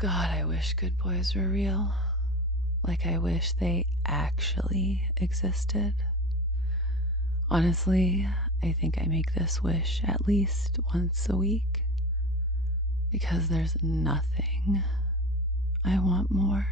God, I wish good boys were real. Like, I wish they actually existed. Honestly, I think I make this wish at least once a week because there's nothing I want more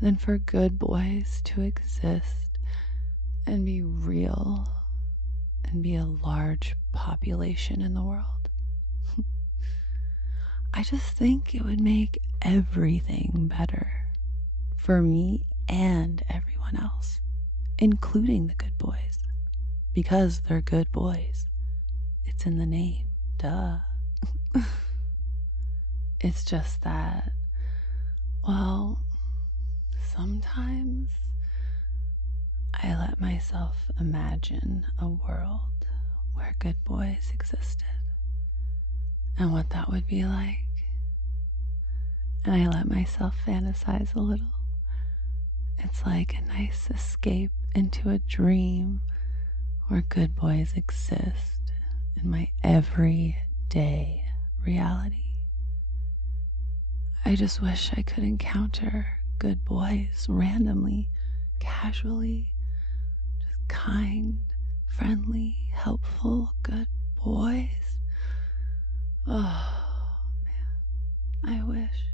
than for good boys to exist and be real and be a large population in the world. I just think it would make everything better for me and everyone else, including the good boys, because they're good boys. It's in the name, duh. It's just that, well, sometimes I let myself imagine a world where good boys existed and what that would be like. And I let myself fantasize a little. It's like a nice escape into a dream where good boys exist in my everyday reality. I just wish I could encounter good boys randomly, casually, just kind, friendly, helpful, good boys. Oh man, I wish.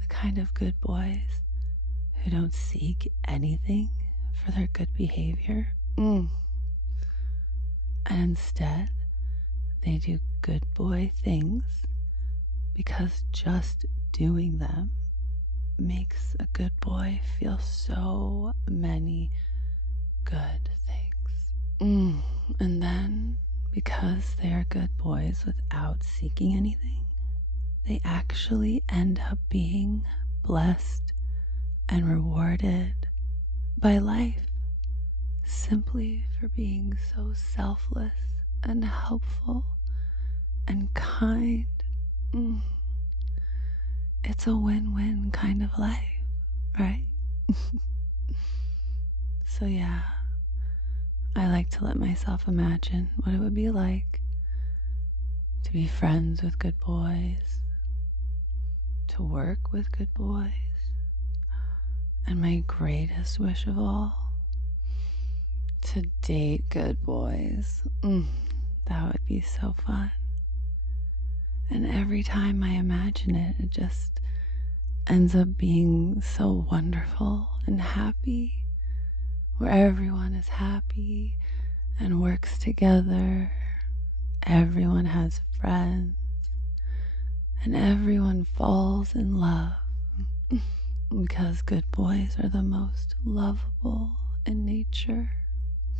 The kind of good boys who don't seek anything for their good behavior. And instead, they do good boy things because just doing them makes a good boy feel so many good things. And then, because they are good boys without seeking anything, they actually end up being blessed and rewarded by life simply for being so selfless and helpful and kind. It's a win-win kind of life, right? So yeah, I like to let myself imagine what it would be like to be friends with good boys, to work with good boys, and my greatest wish of all, to date good boys. That would be so fun. And every time I imagine it, it just ends up being so wonderful and happy, where everyone is happy and works together. Everyone has friends, and everyone falls in love because good boys are the most lovable in nature.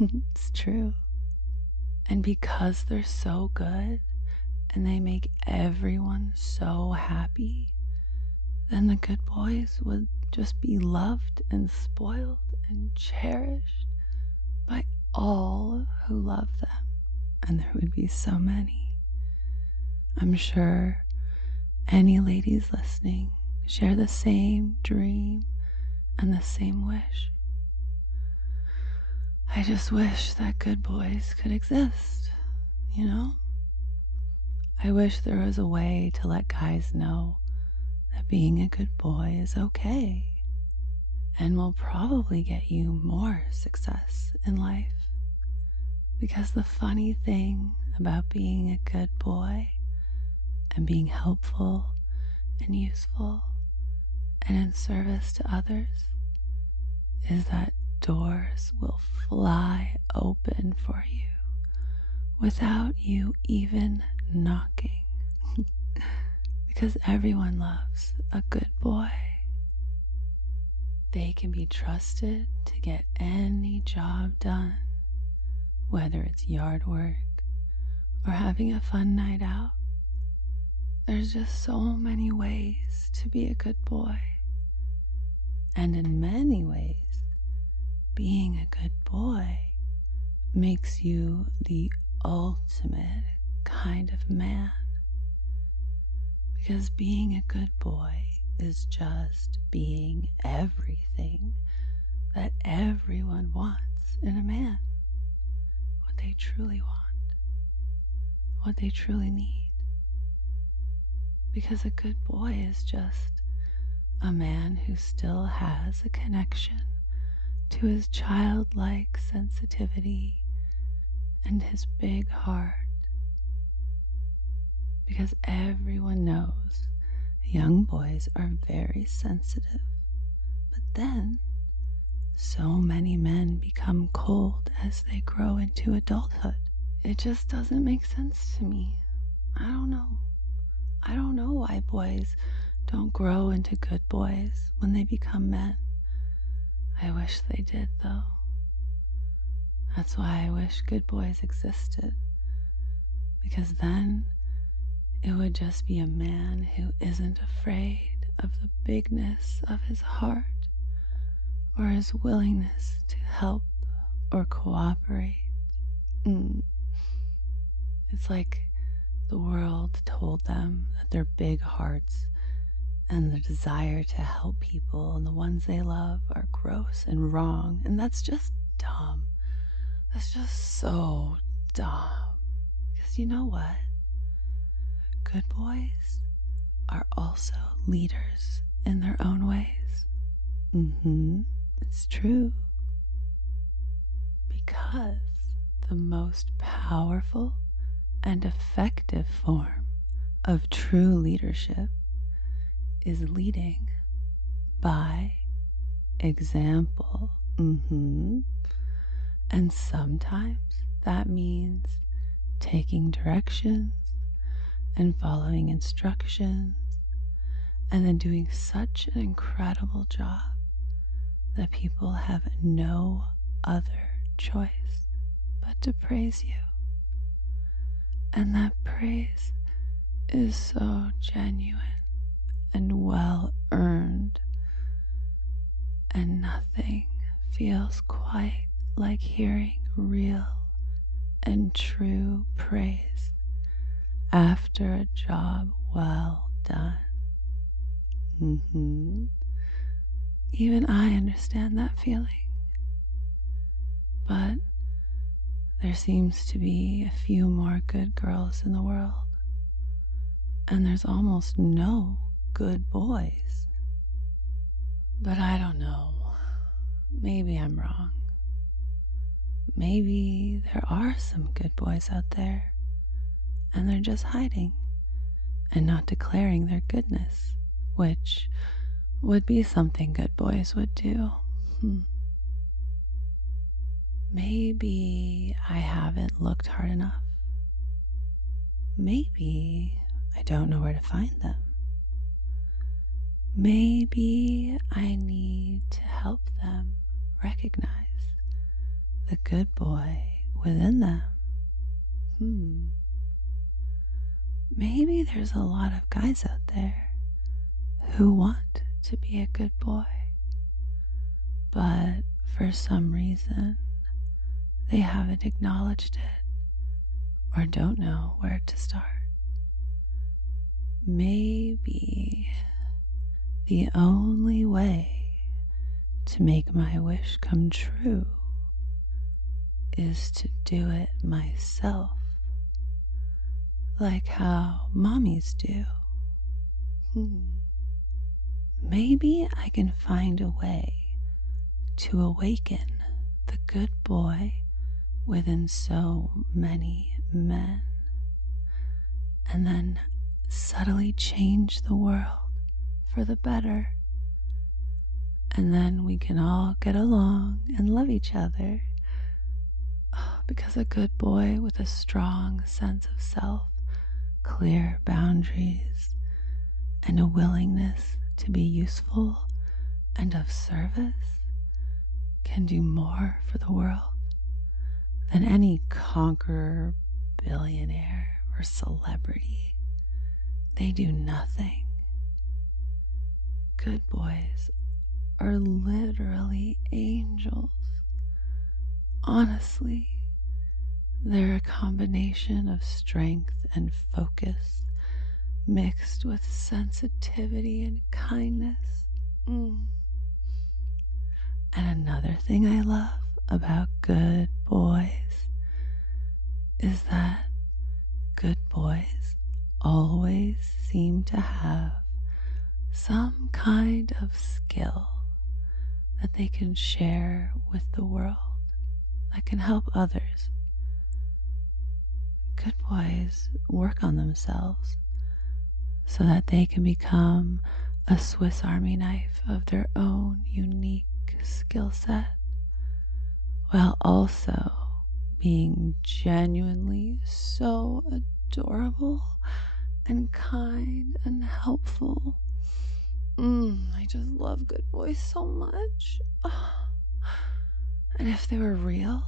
It's true. And because they're so good and they make everyone so happy, then the good boys would just be loved and spoiled and cherished by all who love them. And there would be so many. I'm sure any ladies listening share the same dream and the same wish. I just wish that good boys could exist, you know? I wish there was a way to let guys know that being a good boy is okay and will probably get you more success in life. Because the funny thing about being a good boy and being helpful and useful and in service to others is that doors will fly open for you without you even knocking. Because everyone loves a good boy. They can be trusted to get any job done, whether it's yard work or having a fun night out. There's just so many ways to be a good boy. And in many ways, being a good boy makes you the ultimate kind of man. Because being a good boy is just being everything that everyone wants in a man. What they truly want, what they truly need. Because a good boy is just a man who still has a connection to his childlike sensitivity and his big heart. Because everyone knows young boys are very sensitive. But then, so many men become cold as they grow into adulthood. It just doesn't make sense to me. I don't know. I don't know why boys don't grow into good boys when they become men. I wish they did, though. That's why I wish good boys existed. Because then it would just be a man who isn't afraid of the bigness of his heart or his willingness to help or cooperate. It's like the world told them that their big hearts and the desire to help people and the ones they love are gross and wrong. And that's just dumb. That's just so dumb. Because you know what? Good boys are also leaders in their own ways. It's true. Because the most powerful and effective form of true leadership is leading by example. And sometimes that means taking directions and following instructions and then doing such an incredible job that people have no other choice but to praise you. And that praise is so genuine and well earned, and nothing feels quite like hearing real and true praise after a job well done. Even I understand that feeling. But there seems to be a few more good girls in the world, and there's almost no good boys. But I don't know. Maybe I'm wrong. Maybe there are some good boys out there, and they're just hiding and not declaring their goodness, which would be something good boys would do. Maybe I haven't looked hard enough. Maybe I don't know where to find them. Maybe I need to help them recognize the good boy within them. Maybe there's a lot of guys out there who want to be a good boy, but for some reason they haven't acknowledged it or don't know where to start. Maybe the only way to make my wish come true is to do it myself, like how mommies do. Maybe I can find a way to awaken the good boy within so many men, and then subtly change the world for the better. And then we can all get along and love each other. Because a good boy with a strong sense of self, clear boundaries, and a willingness to be useful and of service can do more for the world than any conqueror, billionaire, or celebrity. They do nothing. Good boys are literally angels. Honestly, they're a combination of strength and focus mixed with sensitivity and kindness. And another thing I love about good boys is that good boys always seem to have some kind of skill that they can share with the world that can help others. Good boys work on themselves so that they can become a Swiss Army knife of their own unique skill set, while also being genuinely so adorable and kind and helpful. I just love good boys so much. And if they were real,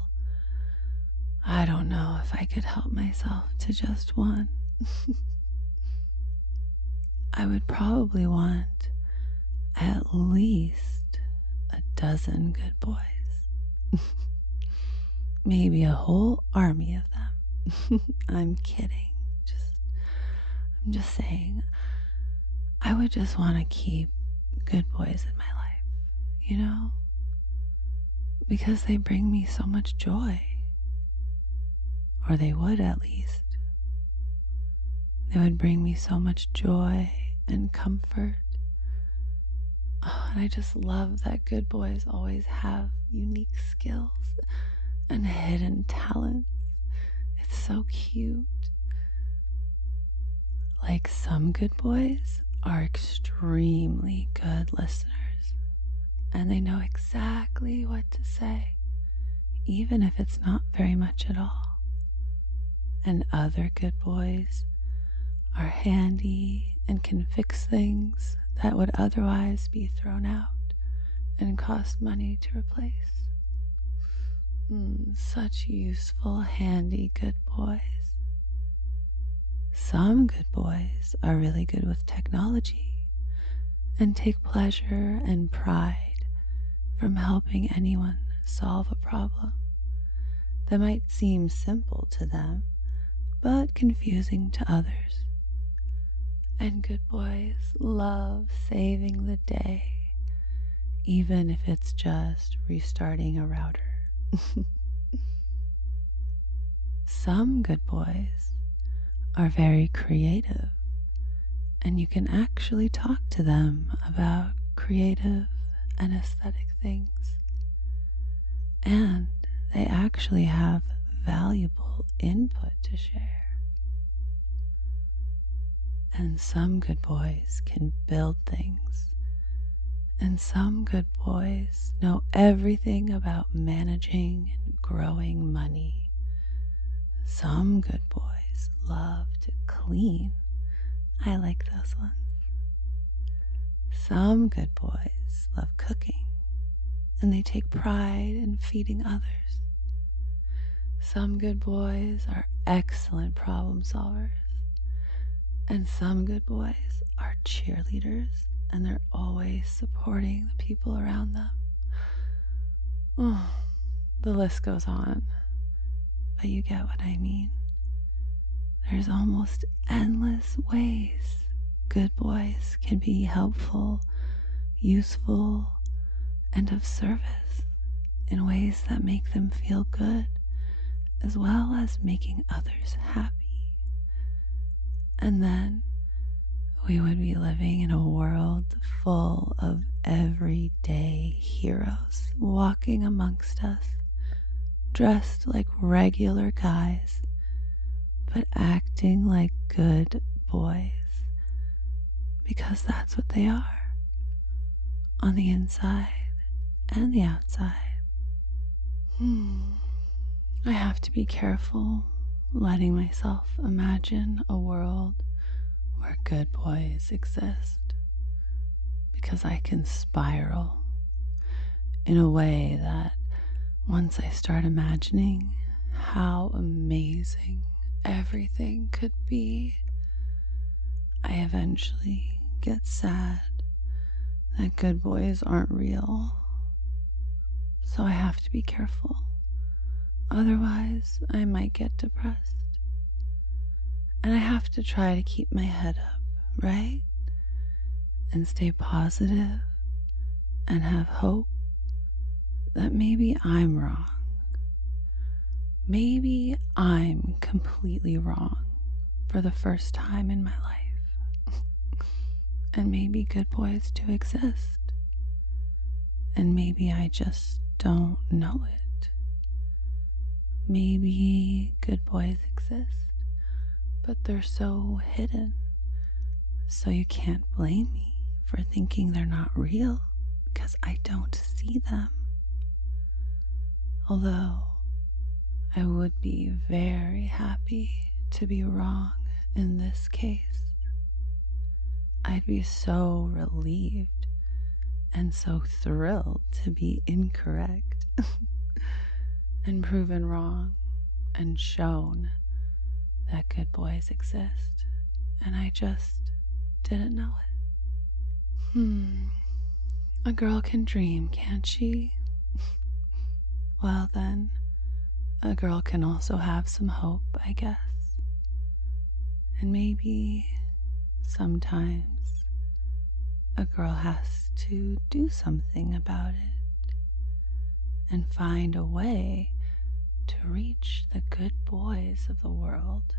I don't know if I could help myself to just one. I would probably want at least a dozen good boys. Maybe a whole army of them. I'm kidding. I'm just saying, I would just want to keep good boys in my life, you know? Because they bring me so much joy. Or they would, at least. They would bring me so much joy and comfort. Oh, and I just love that good boys always have unique skills and hidden talents. It's so cute. Like, some good boys are extremely good listeners, and they know exactly what to say, even if it's not very much at all. And other good boys are handy and can fix things that would otherwise be thrown out and cost money to replace. Such useful, handy good boys. Some good boys are really good with technology and take pleasure and pride from helping anyone solve a problem that might seem simple to them, but confusing to others. And good boys love saving the day, even if it's just restarting a router. Some good boys are very creative, and you can actually talk to them about creative and aesthetic things. And they actually have valuable input to share. And some good boys can build things. And some good boys know everything about managing and growing money. Some good boys love to clean. I like those ones. Some good boys love cooking, and they take pride in feeding others. Some good boys are excellent problem solvers, and some good boys are cheerleaders, and they're always supporting the people around them. Oh, the list goes on, but you get what I mean. There's almost endless ways good boys can be helpful, useful, and of service in ways that make them feel good, as well as making others happy. And then we would be living in a world full of everyday heroes walking amongst us, dressed like regular guys, but acting like good boys, because that's what they are, on the inside and the outside. I have to be careful letting myself imagine a world where good boys exist, because I can spiral in a way that once I start imagining how amazing everything could be, I eventually get sad that good boys aren't real. So I have to be careful. Otherwise, I might get depressed. And I have to try to keep my head up, right? And stay positive and have hope that maybe I'm wrong. Maybe I'm completely wrong, for the first time in my life. And maybe good boys do exist. And maybe I just don't know it. Maybe good boys exist, but they're so hidden. So you can't blame me for thinking they're not real, because I don't see them. Although I would be very happy to be wrong in this case. I'd be so relieved and so thrilled to be incorrect and proven wrong and shown that good boys exist, and I just didn't know it. A girl can dream, can't she? Well then, a girl can also have some hope, I guess. And maybe sometimes a girl has to do something about it and find a way to reach the good boys of the world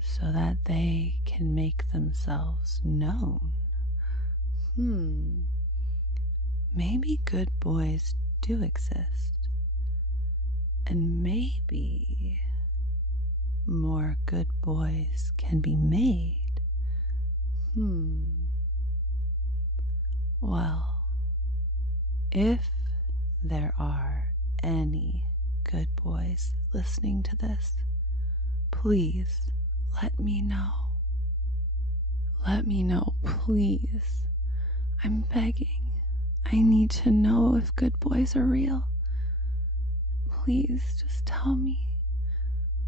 so that they can make themselves known. Maybe good boys do exist, and maybe more good boys can be made. Well, if there are any good boys listening to this, please let me know. Let me know, please. I'm begging. I need to know if good boys are real. Please just tell me.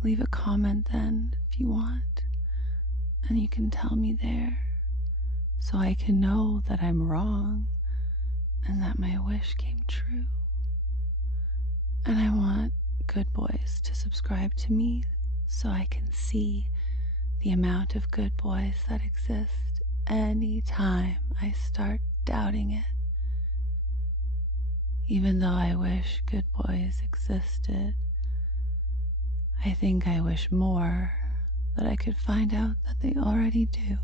Leave a comment then if you want, and you can tell me there so I can know that I'm wrong and that my wish came true. And I want good boys to subscribe to me so I can see the amount of good boys that exist anytime I start doubting it. Even though I wish good boys existed, I think I wish more that I could find out that they already do.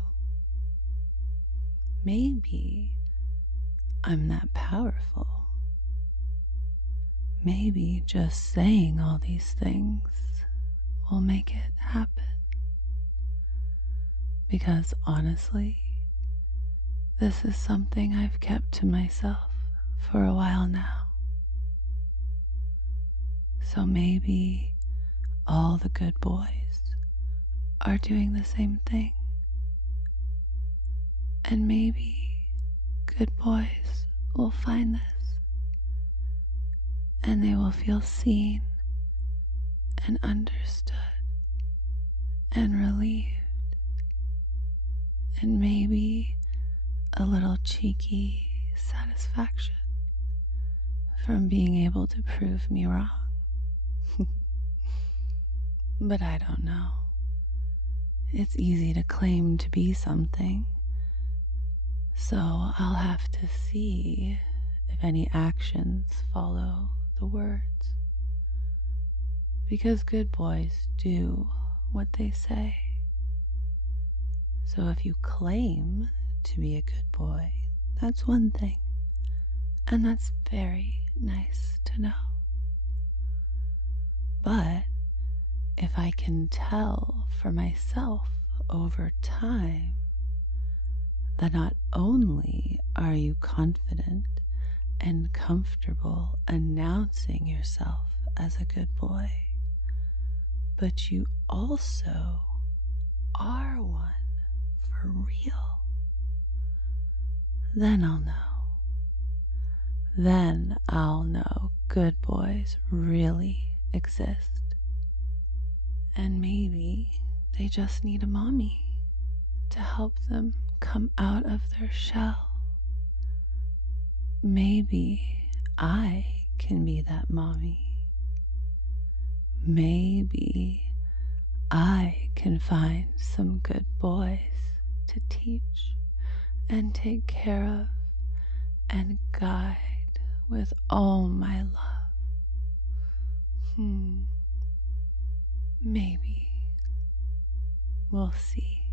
Maybe I'm that powerful. Maybe just saying all these things will make it happen. Because honestly, this is something I've kept to myself for a while now. So maybe all the good boys are doing the same thing. And maybe good boys will find this, and they will feel seen and understood and relieved, and maybe a little cheeky satisfaction from being able to prove me wrong. But I don't know. It's easy to claim to be something, so I'll have to see if any actions follow the words. Because good boys do what they say. So if you claim to be a good boy, that's one thing, and that's very nice to know. But if I can tell for myself over time that not only are you confident and comfortable announcing yourself as a good boy, but you also are one for real, then I'll know. Then I'll know good boys really exist. And maybe they just need a mommy to help them come out of their shell. Maybe I can be that mommy. Maybe I can find some good boys to teach and take care of and guide with all my love. Maybe. We'll see.